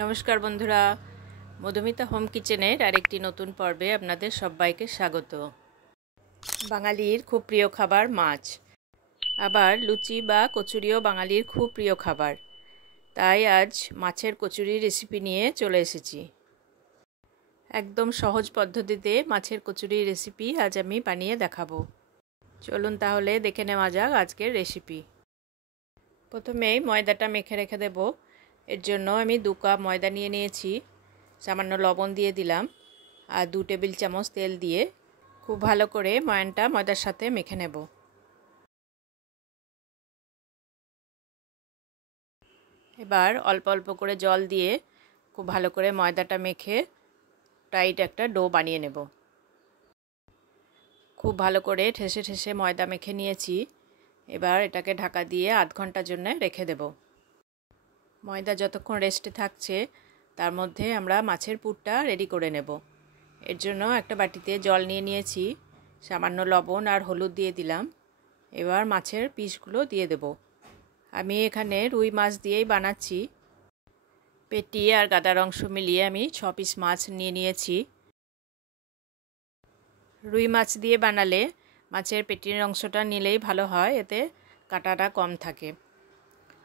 নমস্কার বন্ধুরা, মধুমিতা হোম কিচেনের আরেকটি নতুন পর্বে আপনাদের সবাইকে স্বাগত। বাঙালির খুব প্রিয় খাবার মাছ, আবার লুচি বা কচুরিও বাঙালির খুব প্রিয় খাবার। তাই আজ মাছের কচুরি রেসিপি নিয়ে চলে এসেছি। একদম সহজ পদ্ধতিতে মাছের কচুরি রেসিপি আজ আমি বানিয়ে দেখাবো। চলুন তাহলে দেখে নেওয়া যাক আজকের রেসিপি। প্রথমেই ময়দাটা মেখে রেখে দেব। এর জন্য আমি 2 কাপ ময়দা নিয়ে নিয়েছি। সামান্য লবণ দিয়ে দিলাম আর 2 টেবিল চামচ তেল দিয়ে খুব ভালো করে ময়ানটা ময়দার সাথে মেখে নেব। এবার অল্প অল্প করে জল দিয়ে খুব ভালো করে ময়দাটা মেখে টাইট একটা ডো বানিয়ে নেব। খুব ভালো করে ঠেসে ঠেসে ময়দা মেখে নিয়েছি। এবার এটাকে ঢাকা দিয়ে আধ ঘন্টার জন্য রেখে দেব। ময়দা যতক্ষণ রেস্টে থাকছে তার মধ্যে আমরা মাছের পুরটা রেডি করে নেব। এর জন্য একটা বাটিতে জল নিয়ে নিয়েছি, সামান্য লবণ আর হলুদ দিয়ে দিলাম। এবার মাছের পিসগুলো দিয়ে দেব। আমি এখানে রুই মাছ দিয়েই বানাচ্ছি। পেটি আর গাদার অংশ মিলিয়ে আমি 6 পিস মাছ নিয়ে নিয়েছি। রুই মাছ দিয়ে বানালে মাছের পেটির অংশটা নিলেই ভালো হয়, এতে কাঁটাটা কম থাকে।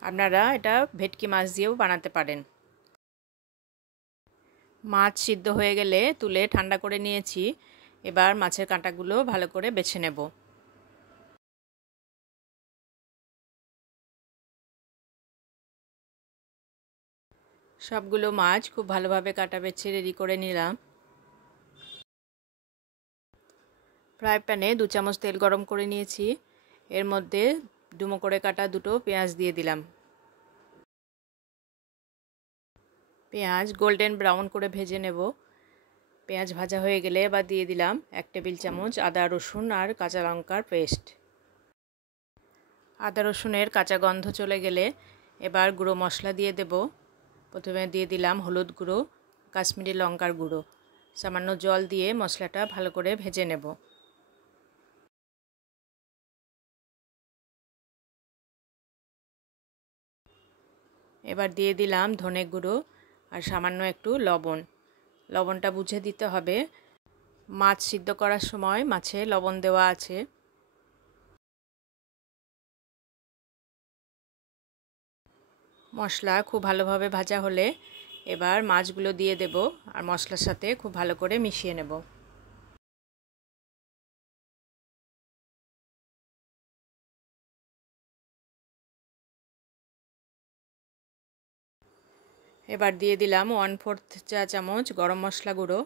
আপনারা এটা ভেটকি মাছ দিয়েও বানাতে পারেন। মাছ সিদ্ধ হয়ে গেলে তুলে ঠান্ডা করে নিয়েছি। এবার মাছের কাঁটাগুলো ভালো করে বেছে নেব। সবগুলো মাছ খুব ভালোভাবে কাটা বেছে রেডি করে নিলাম। ফ্রাই প্যানে 2 চামচ তেল গরম করে নিয়েছি। এর মধ্যে ডুমো করে কাটা 2টো পেঁয়াজ দিয়ে দিলাম। পেঁয়াজ গোল্ডেন ব্রাউন করে ভেজে নেব। পেঁয়াজ ভাজা হয়ে গেলে এবার দিয়ে দিলাম 1 টেবিল চামচ আদা রসুন আর কাঁচা লঙ্কার পেস্ট। আদা রসুনের কাঁচা গন্ধ চলে গেলে এবার গুঁড়ো মশলা দিয়ে দেব। প্রথমে দিয়ে দিলাম হলুদ গুঁড়ো, কাশ্মীরি লঙ্কার গুঁড়ো। সামান্য জল দিয়ে মশলাটা ভালো করে ভেজে নেব। এবার দিয়ে দিলাম ধনে গুঁড়ো আর সামান্য একটু লবণ। লবণটা বুঝে দিতে হবে, মাছ সিদ্ধ করার সময় মাছে লবণ দেওয়া আছে। মশলা খুব ভালোভাবে ভাজা হলে এবার মাছগুলো দিয়ে দেব আর মশলার সাথে খুব ভালো করে মিশিয়ে নেব। এবার দিয়ে দিলাম 1/4 চা চামচ গরম মশলা গুঁড়ো।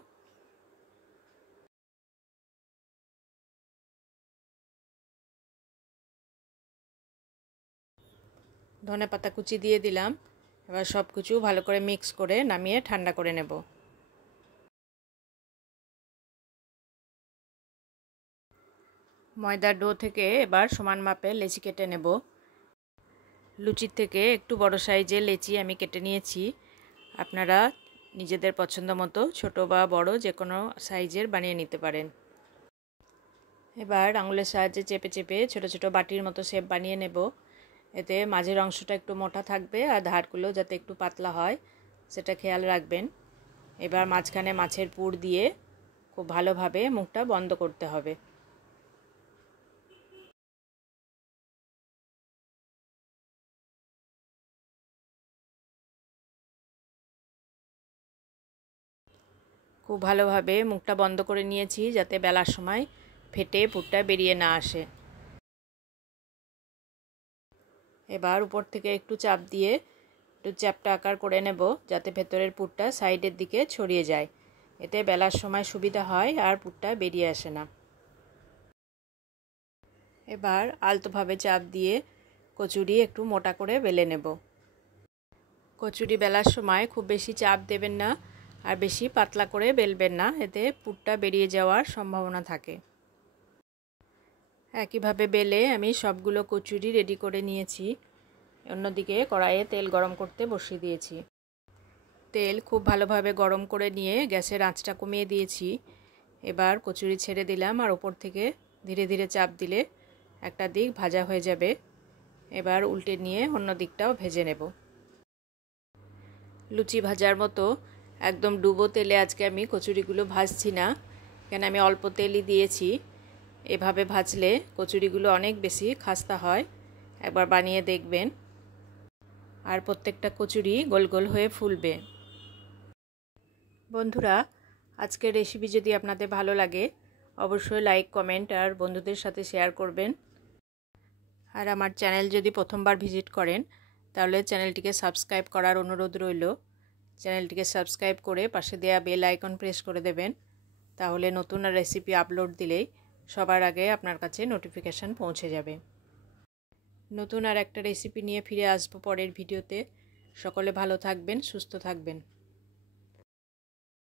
ধনেপাতা কুচি দিয়ে দিলাম। এবার সব কিছু ভালো করে মিক্স করে নামিয়ে ঠান্ডা করে নেব। ময়দার ডো থেকে এবার সমান মাপের লেচি কেটে নেব। লুচির থেকে একটু বড় সাইজের লেচি আমি কেটে নিয়েছি। আপনারা নিজেদের পছন্দ মতো ছোট বা বড় যে কোনো সাইজের বানিয়ে নিতে পারেন। এবার আঙুলের সাহায্যে চেপে চেপে ছোট ছোট বাটির মতো শেপ বানিয়ে নেব। এতে মাঝের অংশটা একটু মোটা থাকবে আর ধারগুলো যাতে একটু পাতলা হয় সেটা খেয়াল রাখবেন। এবার মাঝখানে মাছের পুর দিয়ে খুব ভালোভাবে মুখটা বন্ধ করতে হবে। খুব ভালোভাবে মুখটা বন্ধ করে নিয়েছি যাতে বেলার সময় ফেটে পুরটা বেরিয়ে না আসে। এবার উপর থেকে একটু চাপ দিয়ে একটু চ্যাপ্টা আকার করে নেব যাতে ভেতরের পুরটা সাইডের দিকে ছড়িয়ে যায়। এতে বেলার সময় সুবিধা হয় আর পুরটা বেরিয়ে আসে না। এবার আলতোভাবে চাপ দিয়ে কচুরি একটু মোটা করে বেলে নেব। কচুরি বেলার সময় খুব বেশি চাপ দেবেন না আর বেশি পাতলা করে বেলবেন না, এতে পুরটা বেরিয়ে যাওয়ার সম্ভাবনা থাকে। একইভাবে বেলে আমি সবগুলো কচুরি রেডি করে নিয়েছি। অন্যদিকে কড়াইয়ে তেল গরম করতে বসিয়ে দিয়েছি। তেল খুব ভালোভাবে গরম করে নিয়ে গ্যাসের আঁচটা কমিয়ে দিয়েছি। এবার কচুরি ছেড়ে দিলাম আর ওপর থেকে ধীরে ধীরে চাপ দিলে একটা দিক ভাজা হয়ে যাবে। এবার উল্টে নিয়ে অন্য দিকটাও ভেজে নেব। লুচি ভাজার মতো একদম ডুবো তেলে আজকে আমি কচুরিগুলো ভাজছি না, কেন আমি অল্প তেলই দিয়েছি। এভাবে ভাজলে কচুরিগুলো অনেক বেশি খাস্তা হয়, একবার বানিয়ে দেখবেন। আর প্রত্যেকটা কচুরি গোল গোল হয়ে ফুলবে। বন্ধুরা, আজকের রেসিপি যদি আপনাদের ভালো লাগে অবশ্যই লাইক, কমেন্ট আর বন্ধুদের সাথে শেয়ার করবেন। আর আমার চ্যানেল যদি প্রথমবার ভিজিট করেন তাহলে চ্যানেলটিকে সাবস্ক্রাইব করার অনুরোধ রইল। চ্যানেলটিকে সাবস্ক্রাইব করে পাশে দেওয়া বেল আইকন প্রেস করে দেবেন, তাহলে নতুন রেসিপি আপলোড দিলেই সবার আগে আপনার কাছে নোটিফিকেশান পৌঁছে যাবে। নতুন আর একটা রেসিপি নিয়ে ফিরে আসবো পরের ভিডিওতে। সকলে ভালো থাকবেন, সুস্থ থাকবেন।